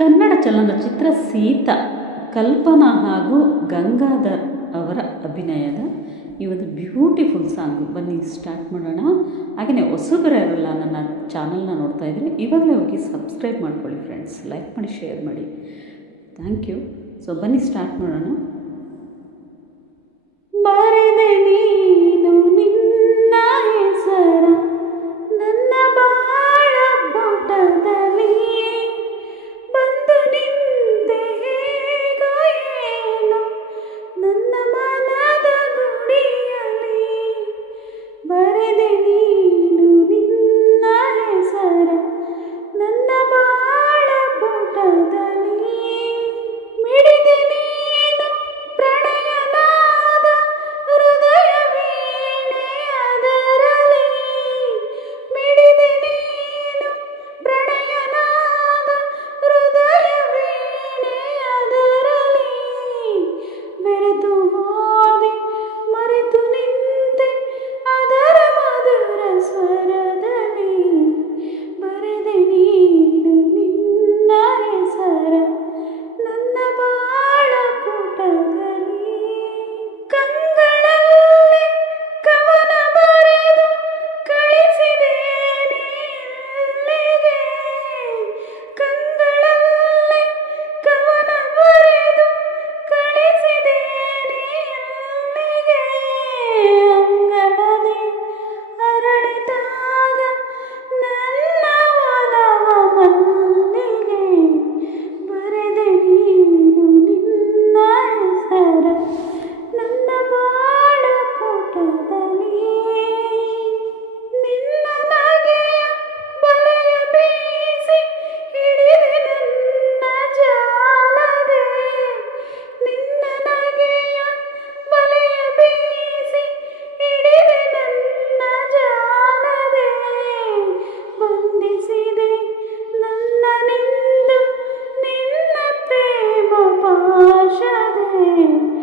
ಕನ್ನಡ ಚಲನಚಿತ್ರ ಸೀತಾ, ಕಲ್ಪನಾ ಹಾಗೂ ಗಂಗಾಧರ್ ಅವರ ಅಭಿನಯದ ಈ ಒಂದು ಬ್ಯೂಟಿಫುಲ್ ಸಾಂಗ್ ಬನ್ನಿ ಸ್ಟಾರ್ಟ್ ಮಾಡೋಣ. ಹಾಗೆಯೇ ಹೊಸಬರು ಯಾರೆಲ್ಲ ನನ್ನ ಚಾನಲ್ನ ನೋಡ್ತಾ ಇದ್ದರೆ, ಇವಾಗಲೇ ಹೋಗಿ ಸಬ್ಸ್ಕ್ರೈಬ್ ಮಾಡ್ಕೊಳ್ಳಿ ಫ್ರೆಂಡ್ಸ್ ಲೈಕ್ ಮಾಡಿ ಶೇರ್ ಮಾಡಿ. ಥ್ಯಾಂಕ್ ಯು ಸೊ ಬನ್ನಿ ಸ್ಟಾರ್ಟ್ ಮಾಡೋಣ. Yay!